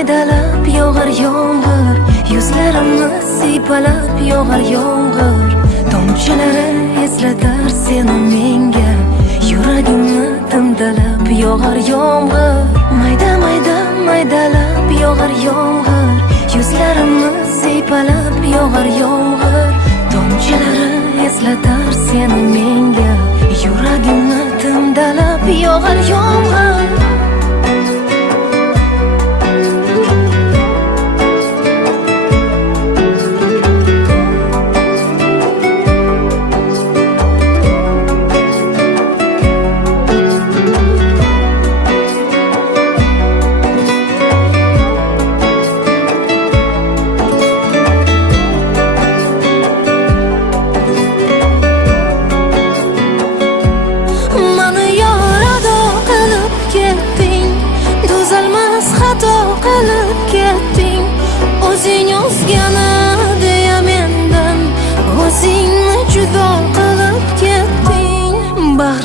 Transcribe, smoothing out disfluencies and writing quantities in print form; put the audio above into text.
maydalab yog'ar yomg'ir, yuzlarimni siypalab yog'ar yomg'ir. Tomchilari eslatar seni menga, yuragimni timdalab yog'ar yomg'ir. Mayda mayda maydalab yog'ar yomg'ir, yuzlarimni siypalab yog'ar yomg'ir. Tomchilari eslatar seni menga, yuragimni timdalab yog'ar yomg'ir. Xato qilib ketding, o'zing yozgan